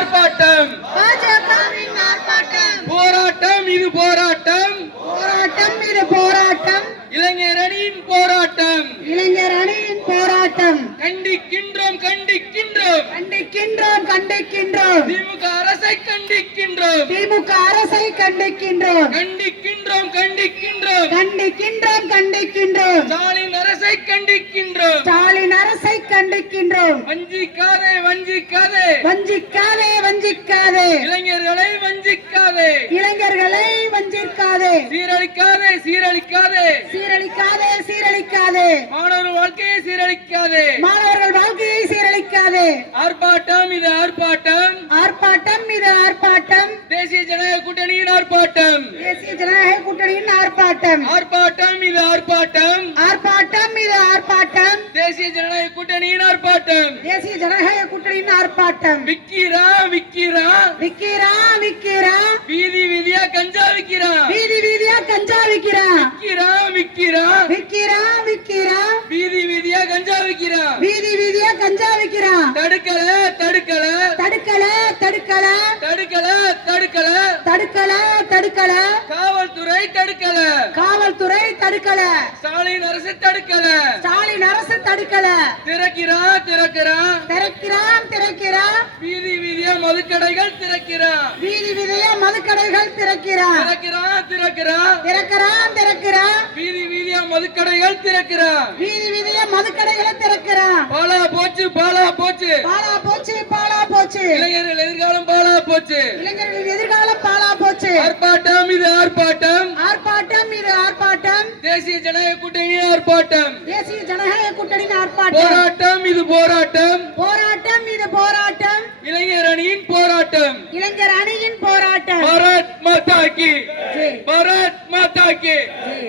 ஆர்ப்பாட்டம் பாஜகவின் ஆர்ப்பாட்டம் போராட்டம் இது போராட்டம் போராட்டம் இது போராட்டம் இளைஞர் அணியின் போராட்டம் இளைஞர் அணியின் போராட்டம் கண்டிக்கின்றோம் கண்டிக்கின்றோம் கண்டிக்கின்றோம் கண்டிக்கின்றோம் திமுக அரசை கண்டிக்கின்றோம் திமுக அரசை கண்டிக்கின்றோம் கண்டிக்கின்றோம் கண்டிக்கின்றோம் கண்டிக்கின்றோம் கண்டிக்கின்றோம் ஸ்டாலின் அரசை கண்டிக்கின்றோம் ஸ்டாலின் அரசை கண்டிக்கின்றோம் வஞ்சிக்காதே வஞ்சிக்காதே வஞ்சிக்காதே வஞ்சிக்காதே இளைஞர்களை வஞ்சிக்காதே இளைஞர்களை வஞ்சிக்காதே சீரழிக்காதே சீரழிக்காதே சீரழிக்காதே சீரழிக்காதே மாணவர் வாழ்க்கையை சீரழிக்காதே மாணவர்கள் வாழ்க்கையை சீரழிக்காதே ஆர்ப்பாட்டம் இது ஆர்ப்பாட்டம் ஆர்ப்பாட்டம் இது ஆர்ப்பாட்டம் தேசிய ஜனநாயக கூட்டணியின் ஆர்ப்பாட்டம் தேசிய ஜனநாயக கூட்டணியின் ஆர்ப்பாட்டம் ஆர்ப்பாட்டம் இது ஆர்ப்பாட்டம் ஆர்ப்பாட்டம் இது ஆர்ப்பாட்டம் தேசிய ஜனநாயக கூட்டணியின் ஆர்ப்பாட்டம் தேசிய ஜனநாயக கூட்டணியின் ஆர்ப்பாட்டம் விக்கிறா விக்கிறா விக்கிறா விக்கிறா வீதி வீதியா கஞ்சா விக்கிறா வீதி வீதியா கஞ்சா விக்கிறா விக்கிறா விக்கிறா விக்கிறா விக்கிறா வீதி வீதியா கஞ்சா விக்கிறா வீதி வீதியா கஞ்சா விக்கிறா தடுக்கல தடுக்கல தடுக்கல தடுக்கல தடுக்கல தடுக்கல தடுக்கல தடுக்கல காவல்துறை தடுக்கல காவல்துறை தடுக்கல ஸ்டாலின் அரசு தடுக்கல ஸ்டாலின் அரசு தடுக்கல திறக்கிறா திறக்கிறா திறக்கிறான் திறக்கிறான் வீதி வீதியா மதுக்கடைகள் திறக்கிறா வீதி வீதியா மதுக்கடைகள் திறக்கிறான் திறக்கிறா திறக்கிறா திறக்கிறான் திறக்கிறான் வீதி வீதியா மதுக்கடைகள் திறக்கிறா வீதி வீதியா மதுக்கடைகளை திறக்கிறான் பாலா போச்சு பாலா போச்சு பாலா போச்சு பாலா போச்சு இளைஞர்கள் எதிர்காலம் பாலா போச்சு இளைஞர்களின் எதிர்காலம் பாலா போச்சு ஆர்ப்பாட்டம் இது ஆர்ப்பாட்டம் ஆர்ப்பாட்டம் இது ஆர்ப்பாட்டம் தேசிய ஜனநாயக கூட்டணியின் ஆர்ப்பாட்டம் தேசிய ஜனநாயக கூட்டணியின் ஆர்ப்பாட்டம் போராட்டம் இது போராட்டம் போராட்டம் இது போராட்டம் இளைஞர் அணியின் போராட்டம் இளைஞர் அணியின் போராட்டம் பாரத் மாதா கி ஜெய். பாரத் மாதா கி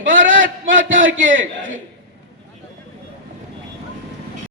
பாரத் மாதா கி ஜெய்.